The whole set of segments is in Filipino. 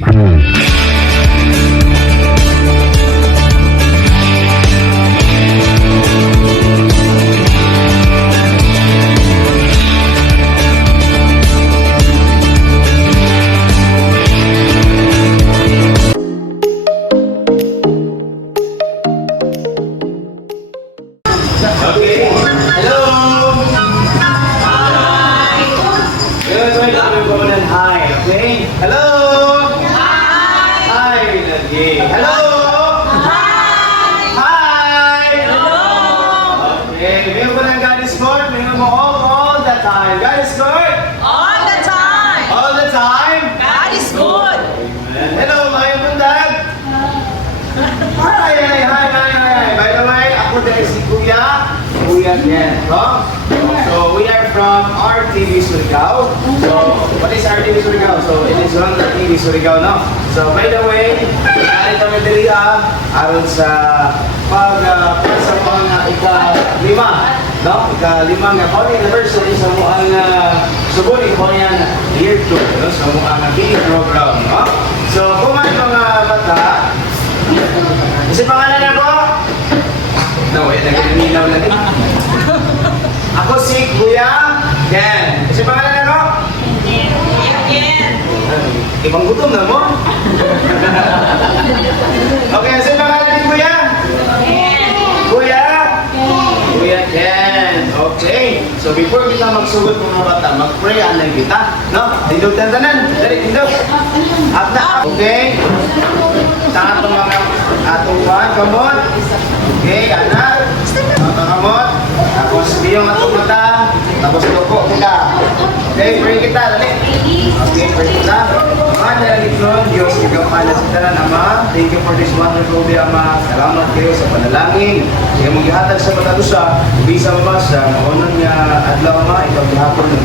Okay. From RTV Surigao. So, what is RTV Surigao? So, it is on the TV Surigao, no? So, by the way, kahit kami dili ah, aron sa pag uh, sa mga ika-lima, no? Ika-lima nga ko anniversary sa mo ang uh, subuli ko yan year 2, no? Sa mo ang TV program, no? So, kung may mga bata, kasi pangalan ako? No, wait, nagkakamilaw lang. Ako si Kuya Ken. Kasi pangalan ako? Again. Ibang gutom na mo. okay, kasi pangalan ni Kuya? Kuya? Kuya Ken. Okay. So before kita magsugod mga bata, mag-pray anay kita. No? Tindog tantanan. Dali, tindog. At na. Okay? Sa atong mga atong kuhan, kamot. Okay, anak. Tapos biyong atong mata. Tapos tuko kita. Okay, pray kita. Dali. Okay, pray kita. Mga nalagitnon, Diyos, ikaw pala sa tanan, Ama. Thank you for this wonderful day, Ama. Salamat kayo sa panalangin. Kaya mong gihatag sa mga dusa, bisa mo sa maunang nga adlaw, Ama, ikaw gihapon nag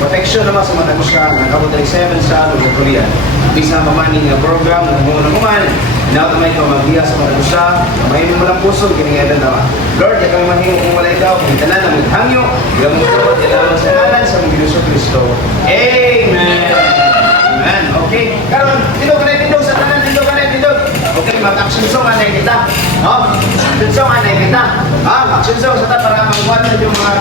protection naman sa mga dusa, nagkabot 7 sa lugar Korean. Bisa mamani nga program, ng mga naman, Now, may ikaw magbiya sa mga dusa, mahimin mo lang puso, giningadan na. Lord, ikaw mahimo kung wala ikaw, kung tanan na maghangyo, mo ito, ilawan sa ngalan sa mga Diyos Kristo. Amen. Amen. Okay. Karon, dito ka na dito sa tanan, dito ka na dito. Okay, mag-action song anay kita. No? Action song anay kita. Ha? Action song sa ta para magbuhat yung mga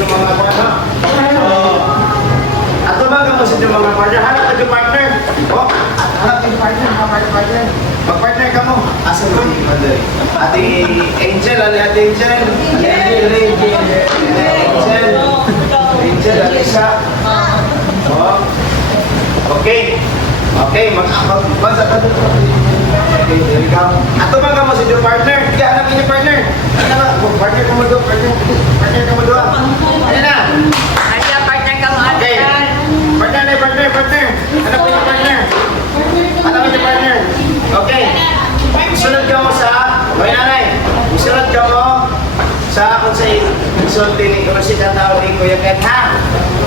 yung mga ano. Oh. Ato ba ka mo sa yung mga partner? Hanap ka yung partner. Oh, hanap yung partner, hanap yung partner. Mag-partner ka mo. Asa mo yung partner? Ate Angel, ali Ate Angel. Angel, Angel. Angel. Angel, Alisa. Oh. Okay. Okay, mag mag basa ka dito. Okay, there you go. Ato ba ka mo sa yung partner? Kaya hanapin yung partner. Ano ba? Oh, Partner ka mo doon, partner. Partner ka mo doon. Ayan na. Kaya partner ka mo, Okay. Partner, na, partner, partner. Mo yung partner. Mo yung partner. Okay. Sunod ka mo sa, may nanay, sunod ka mo sa kung sa insulti ni kung si tao ni Kuya Ken, ha?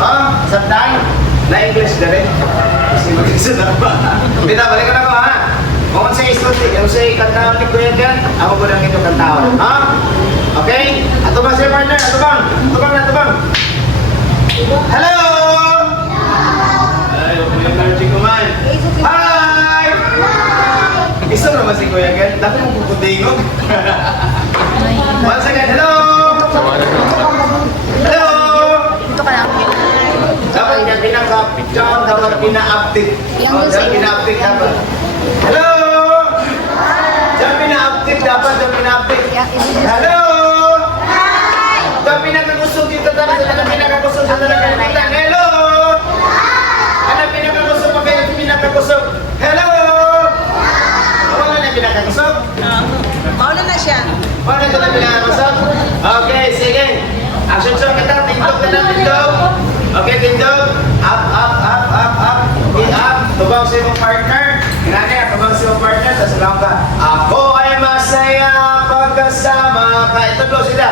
Oh, sabtang, na English na rin. Kasi mag-isunod ba? Kita, balik ka na ko, ha? Kung sa insulti, kung sa kantaon ni Kuya Ken, ako ko lang ito kantaon, ha? Okay? Ato ba siya partner? Ato bang? Ato bang? Ato bang? Hello! Ay, okay energy ko man. Hi! Isa naman si Kuya Gan. Dapat mo puputingog. Once again, hello! Hello! Dito ka lang. Dapat niya pinaka-picture, dapat pina-update. Dapat pina-update. Hello! Dapat pina-update dapat, pina-update. Hello! Dapat pinakagusto dito, dapat pinakagusto dito, dapat pinakagusto. Hello! Ano pinakagusto pa kayo pinakagusto? Hello! Ano na pinakagusto? Mauna na siya. Paano ito na pinakagusto? Okay, sige. Song kita, tindog na, tindog. Okay, tindog. Up, up, up, up, up. Hit up. Tubang sa iyong partner. Ginani, tubang sa iyong partner. Tapos lang ka. Ako ay masaya pagkasama ka. Ito sila.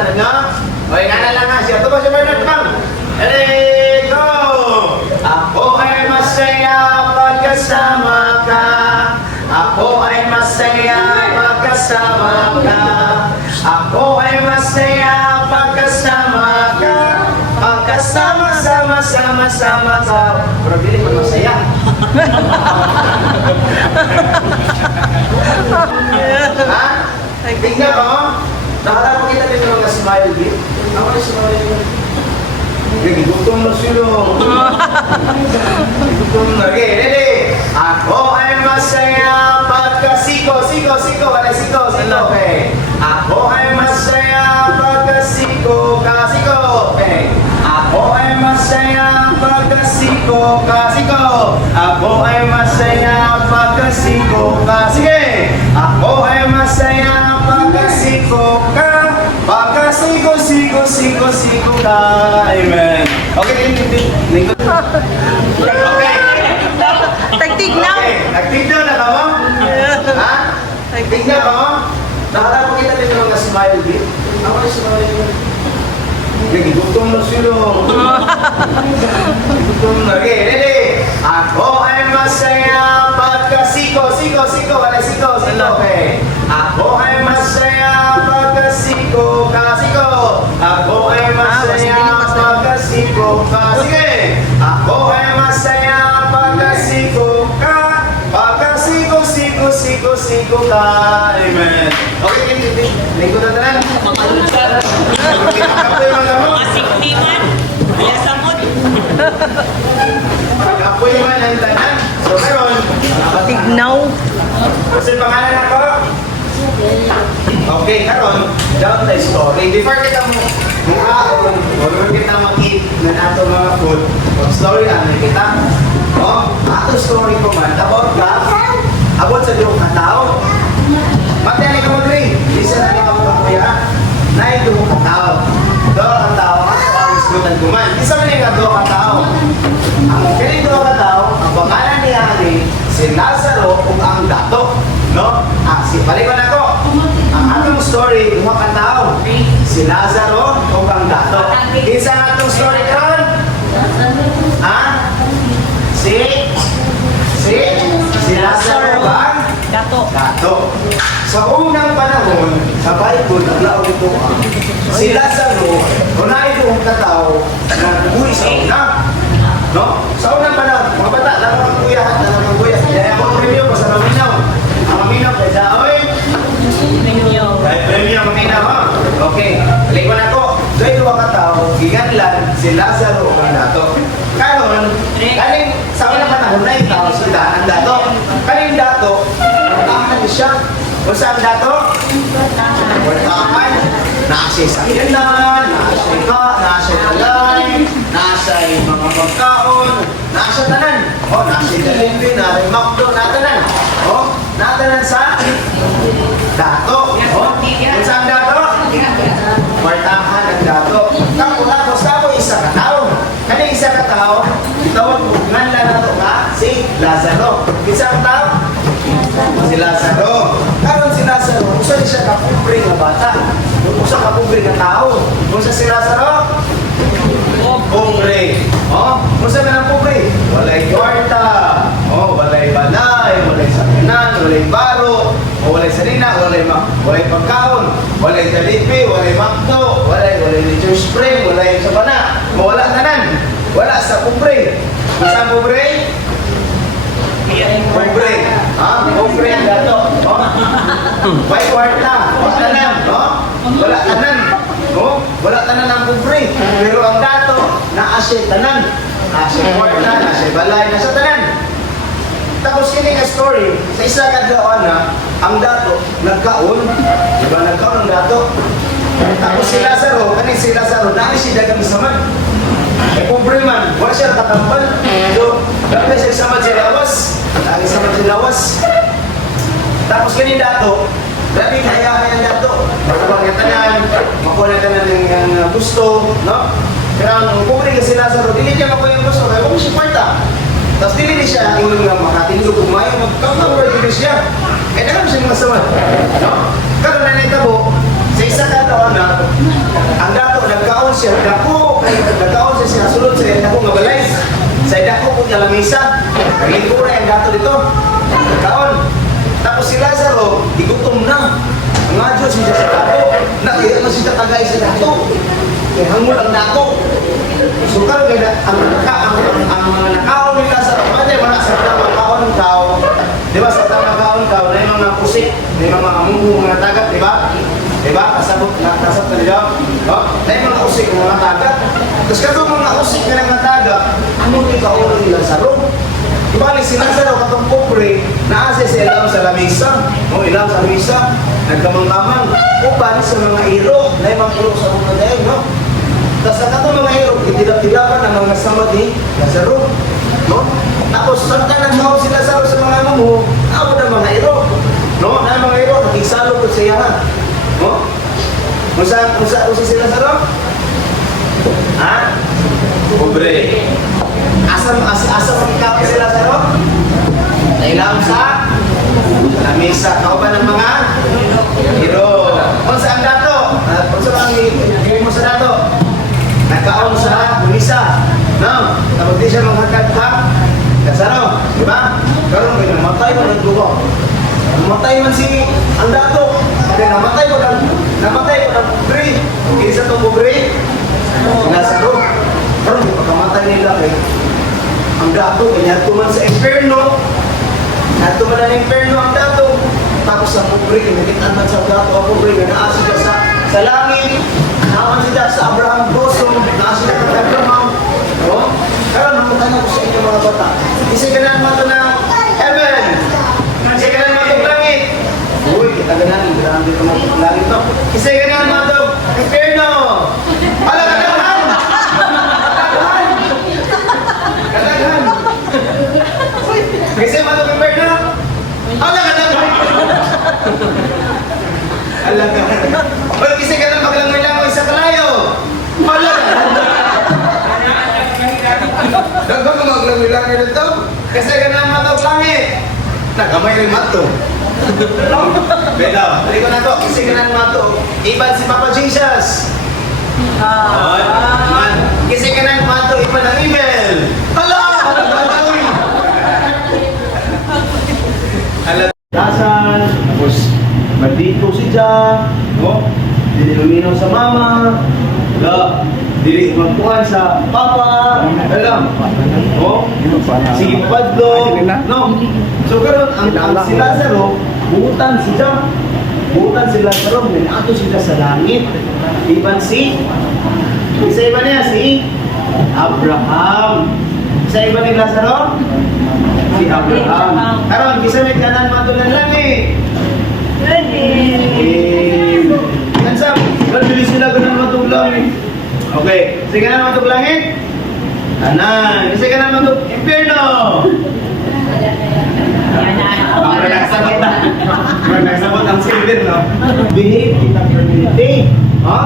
Nga. Okay, nga na lang nga siya. Ito ba siya Bernard Bang? Ready, go! Ako ay masaya kasama ka. Ako ay masaya pagkasama ka. Ako ay masaya pagkasama ka. Pagkasama, sama, sama, sama ka. Pero dili man masaya. ha? Tingnan mo. Nakatapos kita din ng mga smile bit. Ako na smile bit. Gutom na sila. gutom na. Okay, ready? Ako ay masaya pagka siko, siko, siko, wala siko, siko, okay. Ako ay masaya pagka siko, ka siko, okay. Ako ay masaya pagka siko, ka siko. Ako ay masaya pagka siko, ka sige. Ako ay siko, siko, siko ka. Amen. Okay, lingkod, lingkod. Okay. Tagtignaw. Okay, nagtignaw na ka mo? Ha? Tignan ka mo? Nakatapos kita din ng smile bit. Ako na smile bit. Sige, gutom na sila. gutom na. Okay, ready? Ako ay masaya pagka siko, siko, siko, wala siko, siko, okay. Ako ay masaya Ako ay masaya pagka siko, ka sige. Ako ay masaya pagka siko ka. Pagka siko, siko, siko, siko ka. Amen. Okay, the story. Before kita mo mukaon, o before kita mag-eat ng ato mga food, mag story ano kita. Oh, ato story ko man about God. About sa Diyos na tao. Pagdali ka mag-read. Listen na ka mga kuya. Na ito ka tao. Do ka tao. Ang always gutan kuman. Isa man yung do ka tao. Ang ganito ka tao, ang pangalan ni Ari, si Lazaro ug ang dato. No? Ah, si palikon ako. Ang atong story, duha ka tao. Si Lazaro ug ang dato. Kinsa ang atong story karon? Ha? Si Si si Lazaro ba? Dato. Dato. Sa unang panahon, sa Bible, naglaog ito ang si Lazaro, unay doon katao na buhay sa una. No? Sa unang panahon, mga bata, lang mga kuya, lang mga kuya, kaya ako basta maminaw. Ang Okay, balik ko na ko. So ito mga katao, giganlan si Lazaro ang dato. Karon, kaning sa unang panahon na yung tao sila, ang dato. Kaning dato, tahan siya. Kung saan dato? Wartakan, nasa sakyanan, nasa ka, nasa talay, nasa mga pagkaon, nasa tanan. O, nasa delivery, nasa makdo, natanan. O, natanan sa dato. O, kung saan dato? Ang dato. Tapos tapos tapos isa ka tao. Kani isa ka tao, itawag mo nganlan na to ka si Lazaro. Isa ka tao, si Lazaro. Karon si Lazaro, usa siya kapobre nga bata. Usa ka pobre nga tao. Usa si Lazaro? Pobre. Oh, usa na ng pobre? Walay kwarta. Oh, walay balay, walay sakyanan, walay o walay sarina, walay ma walay pagkaon, walay talipi, walay makto, walay walay nature spring, walay sabana. Mawala tanan. Wala sa pobre. Usa pobre? Pobre. Ha? Pobre ang dato. Oh. May kwarta. Wala tanan. Oh. Wala tanan. Oh. Wala tanan ang pobre. Pero ang dato, naasya tanan. Nasa kwarta, nasa balay, nasa tanan. Tapos kini nga story, sa isa kadlawan na, ang dato, nagkaon. Diba nagkaon ang dato? Tapos si Lazaro, kani si Lazaro, dami si dagang samad. Eh, pobre man, wala siya katambal. So, dami siya samad sa lawas. Dami samad sa lawas. Tapos kani dato, dami kaya kaya dato. Magkabang yung tanan, makuha na tanan ng gusto, no? Pero ang pobre kasi Lazaro, dili niya makuha yung gusto, kaya kung siya kwarta. Tapos dili ni siya ingon nga makatindog kumayo, magkakawar dili siya. Eh, alam siya mga samad. No? Karon na nitabo, sa isa ka taon na, ang dato nagkaon siya, dako, kay nagkaon siya siya sulod sa dako nga balay. Sa ida ko kung lamisa. Linggo na yung gato dito. Kaon. Tapos si Lazaro, igutom na. Nga Diyos, siya sa dato. Nakaya na siya tagay sa dato. Kaya hangul ang dato. So karon kaya ang naka ang ang, mga nakaon ni Lazaro, pwede mga sa mga kaon kao. Di ba sa mga kaon kao na yung mga pusik, na yung mga amuho, mga tagat, di ba? Di ba? Kasabot na kasab na nila. No? Na yung mga usik, mga tagat. Tapos katong mga usik nga mga tagat, ano yung kaon ni Lazaro? Di ba ni si Lazaro katong pobre, naasa sa ilang sa lamisa, no? ilang sa lamisa, nagkamang-kamang, upan sa mga iro, na yung mga iro sa mga daig, no? Tapos ang katong mga hero, itilap-tilapan ang mga samad ni Lazaro. No? Tapos, saan ka nagmahal si Lazaro sa mga ano mo, ako na mga hero. No? Na mga hero, nakigsalo ko siya ha. No? Musa, musa, musa si Lazaro? Ha? Pobre. Asa, asa, asa makikapit si Lazaro? Nailam sa lamisa. Kao ba ng mga hero? Kung saan dato? Kung saan ang mo sa dato? Nagkaon sa misa. No? Tapos di siya manghatag ka. Kasano? Di ba? Karon kaya namatay mo ng dugo. Namatay man si ang dato. Kaya namatay ko ng namatay ko ng pobre. Hindi sa itong. Nasa ko. Karon di pagkamatay nila kay ang dato kanya tuman sa inferno. Nato man ang inferno ang dato. Tapos sa pobre, kinikitan man sa dato ang pobre, nga naa siya sa, sa langit. Naaman siya sa Abraham bosom, naa siya kay Abraham. No? Karon mamutan ako sa inyo mga bata. Kasi ganan man to na heaven. Kasi ganan man to langit. Uy, kita ganan, ganan dito mo langit to. Kasi ganan man to inferno. Ala kadaghan! Kadaghan! Kadaghan! Kasi man to inferno. Ala kadaghan! Ala kadaghan! Well, kasi ka lang May langoy nito. Kasi ka na matog langit. Nagamay rin mato. Beda, dali ko na to. Kasi ka na mato. Iban si Papa Jesus. Ah. Kasi ka na mato. Iban ang email. Hala! Dasan, tapos nandito si Jack, no? Dili luminaw sa mama, wala. Dili magpuan sa papa, alam. No? Sige padlo, no? So karon ang, ang si Lazaro, buutan si Jack. Buutan si Lazaro, minato sila sa langit. Iban si, isa iba niya si Abraham. Sa iba ni Lazaro, si Abraham. Karon kisa may kanan matulan lang eh. Eh, Kansam, bali sila ganun matuglang eh. Okay, sige kanan matuglang eh. Anan, kasi kanan matug impierno. Ang nagsabot na. Ang nagsabot ang silver, no? Behave kita permanente. Ha?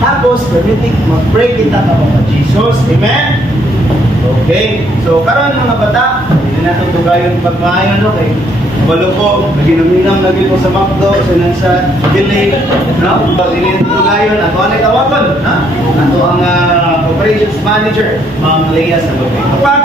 Tapos, permanente, mag-pray kita kapag Jesus. Amen? Okay. So, karon mga bata, hindi na ito tugayon pagmaayon, no? Kay Balo ko, naginuminam lagi ko sa McDo, sa nang sa Billy, no? Pag ito tugayon, ato ang itawapan, ha? Ato ang ah, operations manager, Ma'am Leia sa Bagay. Kapak!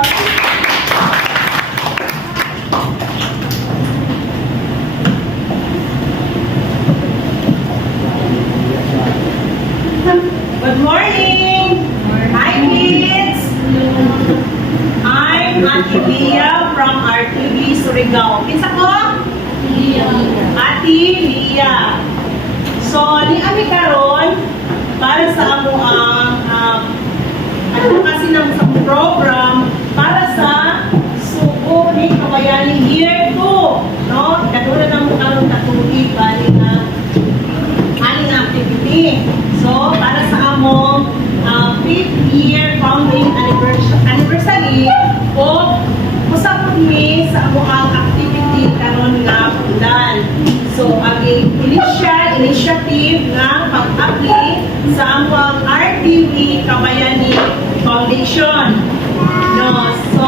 Good morning! Hi kids! I'm Ate Lia from RTV Surigao. Kinsa ko? Ate Lia. So, ni ami karon para sa amo ang um, ano kasi ng sa program para sa suko ni Kawayani Year 2. No? Katulad ng karon katuig bali na aning activity. So, para sa among uh, fifth year founding anniversary, anniversary o usap ni sa among ang activity karon nga bulan. So, ang initial initiative nga pag-apply sa among RTV Kabayani Foundation. No, so,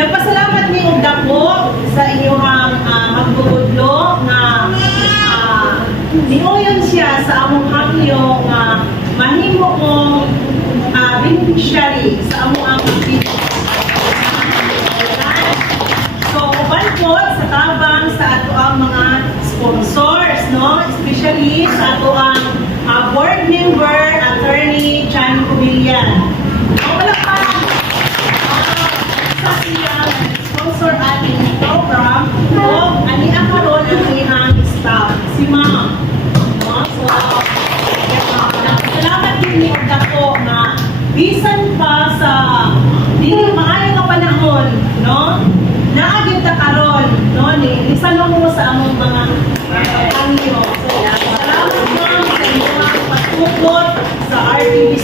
Nagpasalamat ni og dako sa inyong uh, magbubudlo nga uh, niuyon siya sa among hangyo nga mahimo kong uh, beneficiary sa among ang mga sponsors, no? Especially sa ato ang uh, board member, attorney Chan Cubillan.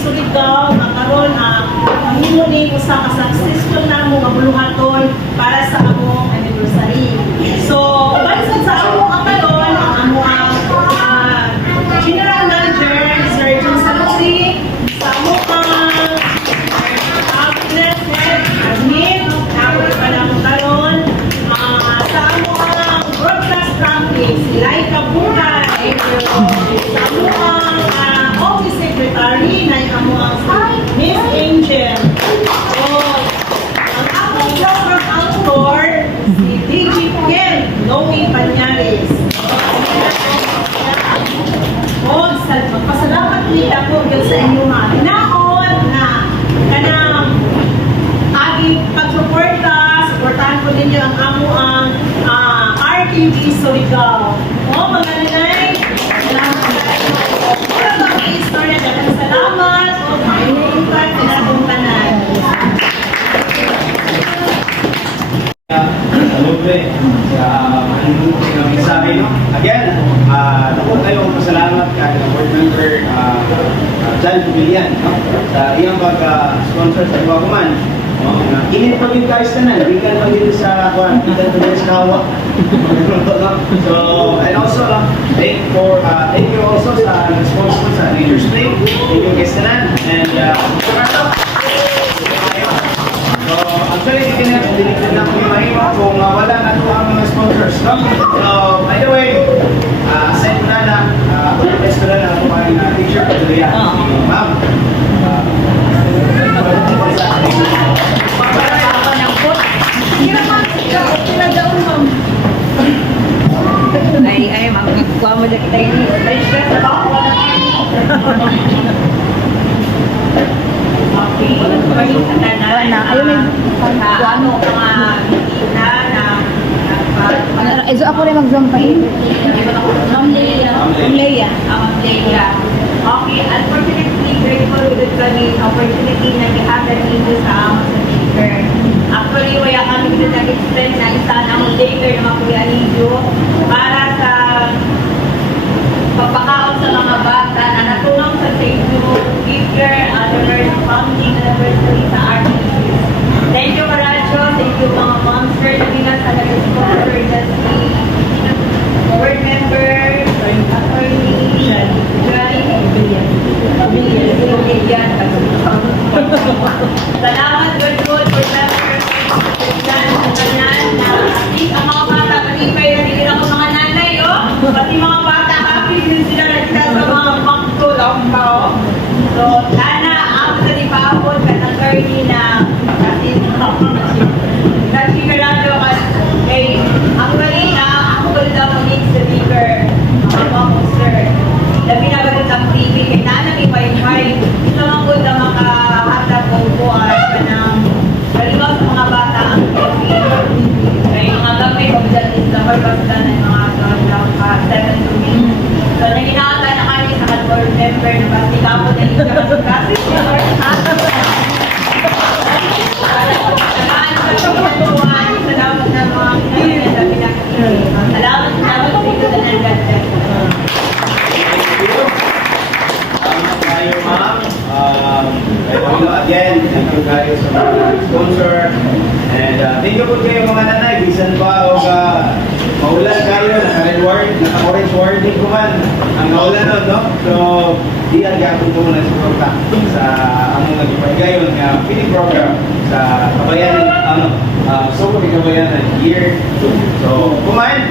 RTV Surigao na karon ah mahimo ni usa ka successful na mo mabuluhaton para sa ninyo ang amo ang ah, RTV Surigao. O mga nanay, salamat kayo. Para ba ang istorya dapat salamat o mainiintay na itong tanan. Salubre sa mahinuti ng mensahe, no? Again, uh, naku kayo pasalamat ka ng board member uh, uh, John Jubilian, no? Sa iyang pag-sponsor sa iba Init pa yun guys na na, bigan pa yun sa kwan, bigan pa yun sa kawa. So, and also, no, thank for, uh, thank you also sa sponsor sa Leaders Play. Okay. Wala na. Ayaw may Sa ano, mga na na Ano, Iso ako rin mag-zoom pa eh. Ma'am Leia. Ma'am Leia. Ang Leia. Okay, unfortunately, grateful with kami opportunity na gihatag dito sa among sa speaker. Actually, wala kami dito nag-extend na isa na among later na mga Kuya Lidio para sa pagpakaon sa mga bata na sa St. Jude, speaker, other family anniversary sa RTC. Thank you, Maracho. Thank you, mga monster na nila sa nag-sponsor industry. Board member, attorney, Joy, Pamilyan, Salamat, good, good, good member. Yan, sa tanan na at least ang mga bata, pati kayo nagiging ako mga nanay, oh. Pati mga bata, happy din sila nagsa sa mga magtulong pa, oh. So, sana, ako sa di pa ako, attorney na kasi Nagsigurado ka, hey, ang mali na ako ko daw maging speaker, mga mga sir. Labi na ba ang TV, kaya na nang i-wifi, ito mga ko na makahatag ko buwan ka ng kalimaw sa mga bata ang TV. Kaya mga gamay, pagdal is the basta ng mga gawin ka, 7 to me. So, naginakata na kami sa board member na pati ka po na ito kasi Salamat sa mga pinagdala na pinakita. Salamat, salamat sa ito na nagdala. Salamat tayo, ma'am. Um, kaya kami again, thank you kayo sa mga sponsor. And uh, thank you po kayo mga nanay. Bisan pa o ka maulan kayo, naka-red ward, naka-orange warning ko man. Ang maulan nun, no? So, di ang gagawin ko na suporta sa among nagipagayon nga feeding program sa Kabayanan, ano, uh, Soko ni Kabayanan, year 2. So, kumain,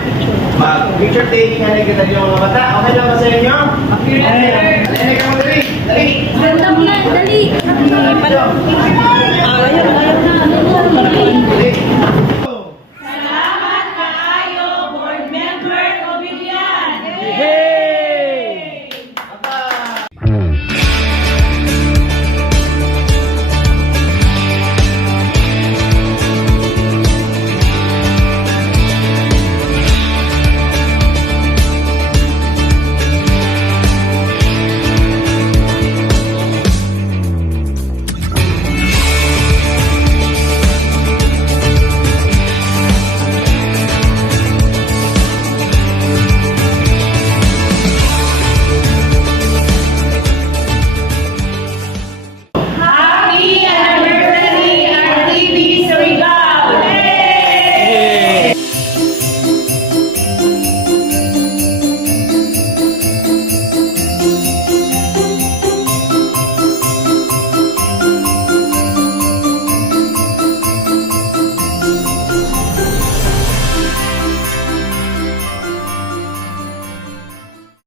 mag-picture taking na kita yung mga bata. Okay lang ba sa inyo? Okay, sir. Dali ka mo dali. Dali. Ganda mo na, dali. Dali. Ah, ayun, ayun na. Dali.